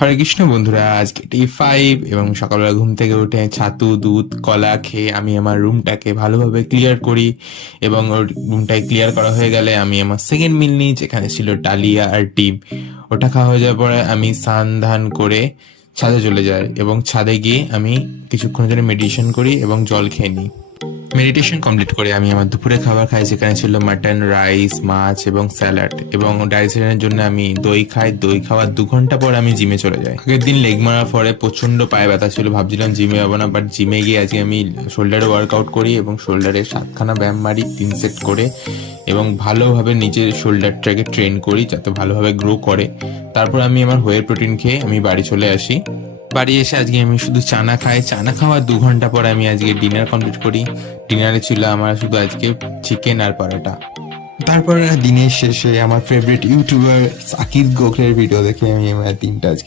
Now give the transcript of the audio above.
হরে কৃষ্ণ বন্ধুরা, আজকে ডে 5 এবং সকালবেলা ঘুম থেকে উঠে ছাতু দুধ কলা খেয়ে আমি আমার রুমটাকে ভালোভাবে ক্লিয়ার করি। এবং ওর রুমটাকে ক্লিয়ার করা হয়ে গেলে আমি আমার সেকেন্ড মিল নিই, যেখানে ছিল ডালিয়া আর ডিম। ওটা খাওয়া হয়ে যাওয়ার পরে আমি স্নান ধান করে ছাদে চলে যাই এবং ছাদে গিয়ে আমি কিছুক্ষণের জন্য মেডিটেশন করি এবং জল খেয়ে নিই। মেডিটেশন কমপ্লিট করে আমি আমার দুপুরে খাবার খাই, যেখানে ছিল মাটন, রাইস, মাছ এবং স্যালাড। এবং ডাইজেশনের জন্য আমি দই খাই। দই খাওয়ার 2 ঘন্টা পর আমি জিমে চলে যাই। আগের দিন লেগ মারার পরে প্রচন্ড পায়ে ব্যথা ছিল, ভাবছিলাম জিমে যাবো না, বাট জিমে গিয়ে আজকে আমি শোল্ডারে ওয়ার্কআউট করি এবং শোল্ডারে 7খানা ব্যায়াম মারি 3 সেট করে, এবং ভালোভাবে নিজের শোল্ডারটাকে ট্রেন করি যাতে ভালোভাবে গ্রো করে। তারপর আমি আমার হোয়ের প্রোটিন খেয়ে আমি বাড়ি চলে আসি। বাড়ি এসে আজকে আমি শুধু চানা খাই। চানা খাওয়ার 2 ঘন্টা পরে আমি আজকে ডিনার কমপ্লিট করি। ডিনারে ছিল আমার শুধু আজকে চিকেন আর পরোটা। তারপর দিনের শেষে আমার ফেভারিট ইউটিউবার সাকিব গোখলের ভিডিও দেখে আমি আমার দিনটা আজকে